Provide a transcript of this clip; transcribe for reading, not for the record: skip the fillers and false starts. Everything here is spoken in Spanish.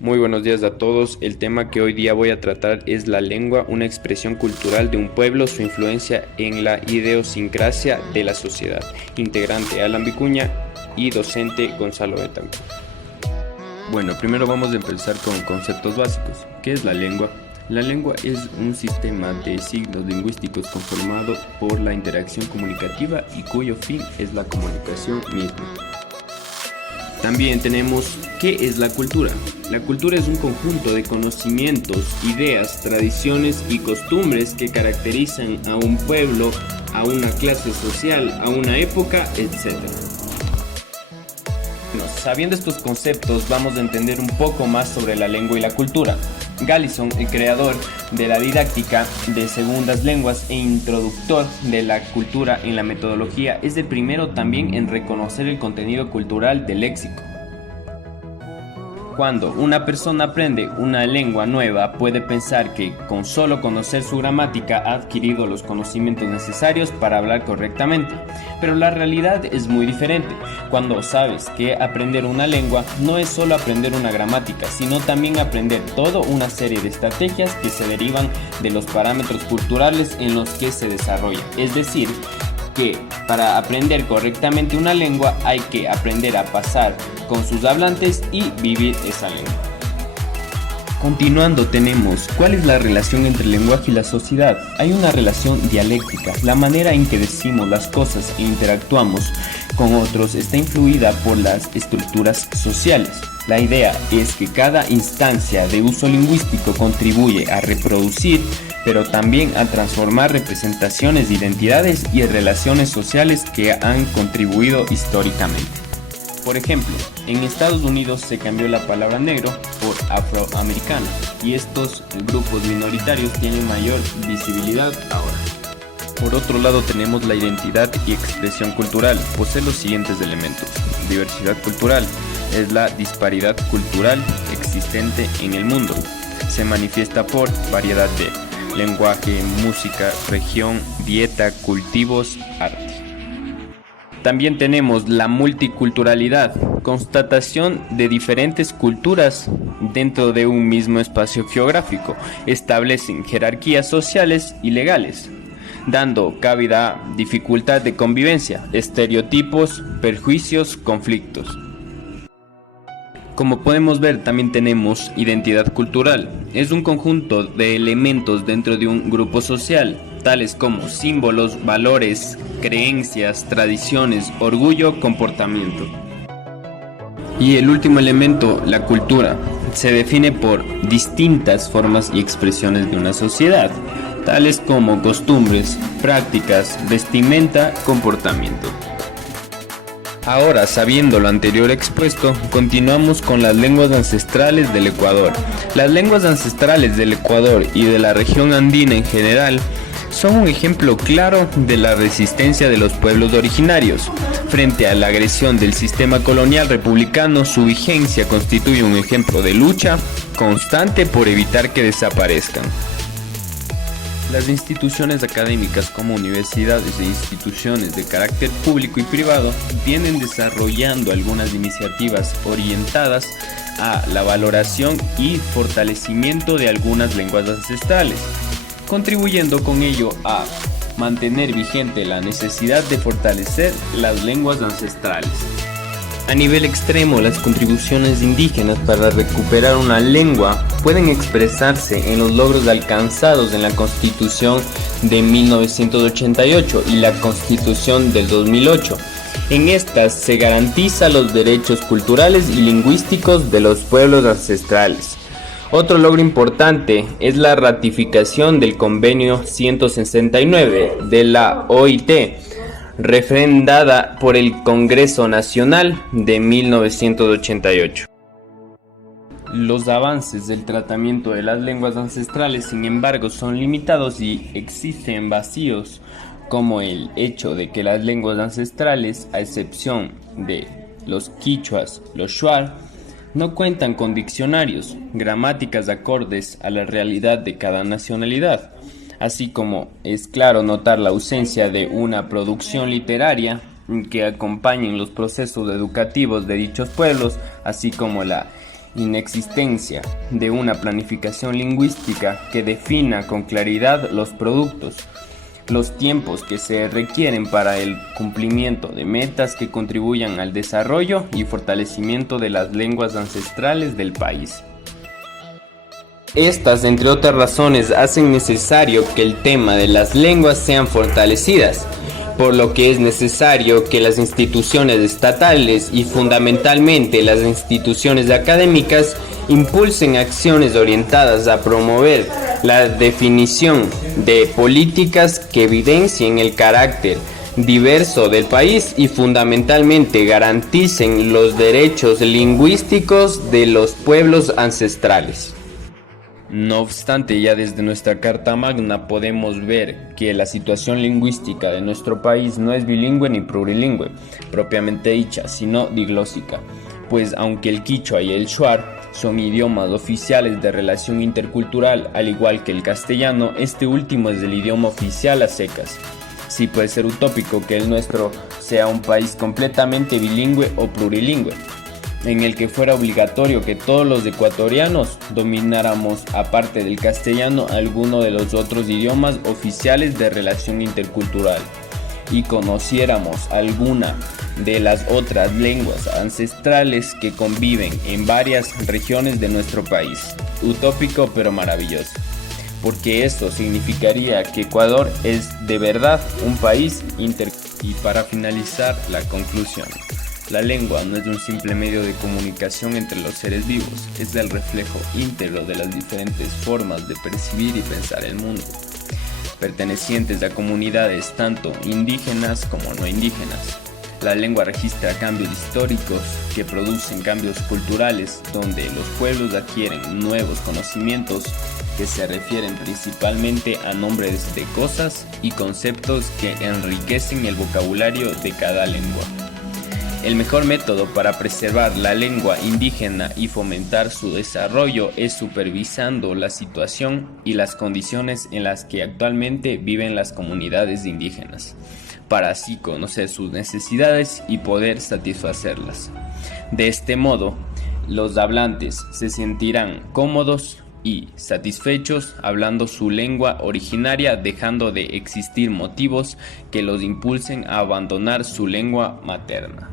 Muy buenos días a todos. El tema que hoy día voy a tratar es la lengua, una expresión cultural de un pueblo, su influencia en la idiosincrasia de la sociedad. Integrante Alan Vicuña y docente Gonzalo Betancourt. Bueno, primero vamos a empezar con conceptos básicos. ¿Qué es la lengua? La lengua es un sistema de signos lingüísticos conformado por la interacción comunicativa y cuyo fin es la comunicación misma. También tenemos ¿qué es la cultura? La cultura es un conjunto de conocimientos, ideas, tradiciones y costumbres que caracterizan a un pueblo, a una clase social, a una época, etc. Bueno, sabiendo estos conceptos, vamos a entender un poco más sobre la lengua y la cultura. Galison, el creador de la didáctica de segundas lenguas e introductor de la cultura en la metodología, es el primero también en reconocer el contenido cultural del léxico. Cuando una persona aprende una lengua nueva, puede pensar que con solo conocer su gramática ha adquirido los conocimientos necesarios para hablar correctamente, pero la realidad es muy diferente. Cuando sabes que aprender una lengua no es solo aprender una gramática, sino también aprender toda una serie de estrategias que se derivan de los parámetros culturales en los que se desarrolla. Es decir, que para aprender correctamente una lengua hay que aprender a pasar con sus hablantes y vivir esa lengua. Continuando tenemos, ¿cuál es la relación entre el lenguaje y la sociedad? Hay una relación dialéctica. La manera en que decimos las cosas e interactuamos con otros está influida por las estructuras sociales. La idea es que cada instancia de uso lingüístico contribuye a reproducir, pero también a transformar representaciones de identidades y relaciones sociales que han contribuido históricamente. Por ejemplo, en Estados Unidos se cambió la palabra negro por afroamericano y estos grupos minoritarios tienen mayor visibilidad ahora. Por otro lado tenemos la identidad y expresión cultural. Posee los siguientes elementos. Diversidad cultural es la disparidad cultural existente en el mundo. Se manifiesta por variedad de lenguaje, música, región, dieta, cultivos, arte. También tenemos la multiculturalidad, constatación de diferentes culturas dentro de un mismo espacio geográfico. Establecen jerarquías sociales y legales, dando cabida a dificultad de convivencia, estereotipos, perjuicios, conflictos. Como podemos ver, también tenemos identidad cultural. Es un conjunto de elementos dentro de un grupo social, tales como símbolos, valores, creencias, tradiciones, orgullo, comportamiento. Y el último elemento, la cultura, se define por distintas formas y expresiones de una sociedad, tales como costumbres, prácticas, vestimenta, comportamiento. Ahora, sabiendo lo anterior expuesto, continuamos con las lenguas ancestrales del Ecuador. Las lenguas ancestrales del Ecuador y de la región andina en general son un ejemplo claro de la resistencia de los pueblos originarios. Frente a la agresión del sistema colonial republicano, su vigencia constituye un ejemplo de lucha constante por evitar que desaparezcan. Las instituciones académicas como universidades e instituciones de carácter público y privado vienen desarrollando algunas iniciativas orientadas a la valoración y fortalecimiento de algunas lenguas ancestrales, contribuyendo con ello a mantener vigente la necesidad de fortalecer las lenguas ancestrales. A nivel extremo, las contribuciones indígenas para recuperar una lengua pueden expresarse en los logros alcanzados en la Constitución de 1988 y la Constitución del 2008. En estas se garantiza los derechos culturales y lingüísticos de los pueblos ancestrales. Otro logro importante es la ratificación del Convenio 169 de la OIT, refrendada por el Congreso Nacional de 1988. Los avances del tratamiento de las lenguas ancestrales, sin embargo, son limitados y existen vacíos, como el hecho de que las lenguas ancestrales, a excepción de los quichuas, los shuar, no cuentan con diccionarios, gramáticas acordes a la realidad de cada nacionalidad. Así como es claro notar la ausencia de una producción literaria que acompañen los procesos educativos de dichos pueblos, así como la inexistencia de una planificación lingüística que defina con claridad los productos, los tiempos que se requieren para el cumplimiento de metas que contribuyan al desarrollo y fortalecimiento de las lenguas ancestrales del país. Estas, entre otras razones, hacen necesario que el tema de las lenguas sean fortalecidas, por lo que es necesario que las instituciones estatales y fundamentalmente las instituciones académicas impulsen acciones orientadas a promover la definición de políticas que evidencien el carácter diverso del país y fundamentalmente garanticen los derechos lingüísticos de los pueblos ancestrales. No obstante, ya desde nuestra Carta Magna podemos ver que la situación lingüística de nuestro país no es bilingüe ni plurilingüe, propiamente dicha, sino diglósica, pues aunque el quichua y el shuar son idiomas oficiales de relación intercultural, al igual que el castellano, este último es el idioma oficial a secas. Sí puede ser utópico que el nuestro sea un país completamente bilingüe o plurilingüe, en el que fuera obligatorio que todos los ecuatorianos domináramos, aparte del castellano, alguno de los otros idiomas oficiales de relación intercultural y conociéramos alguna de las otras lenguas ancestrales que conviven en varias regiones de nuestro país. Utópico pero maravilloso, porque esto significaría que Ecuador es de verdad un país intercultural. Y para finalizar, la conclusión. La lengua no es un simple medio de comunicación entre los seres vivos, es el reflejo íntegro de las diferentes formas de percibir y pensar el mundo, pertenecientes a comunidades tanto indígenas como no indígenas. La lengua registra cambios históricos que producen cambios culturales, donde los pueblos adquieren nuevos conocimientos que se refieren principalmente a nombres de cosas y conceptos que enriquecen el vocabulario de cada lengua. El mejor método para preservar la lengua indígena y fomentar su desarrollo es supervisando la situación y las condiciones en las que actualmente viven las comunidades indígenas, para así conocer sus necesidades y poder satisfacerlas. De este modo, los hablantes se sentirán cómodos y satisfechos hablando su lengua originaria, dejando de existir motivos que los impulsen a abandonar su lengua materna.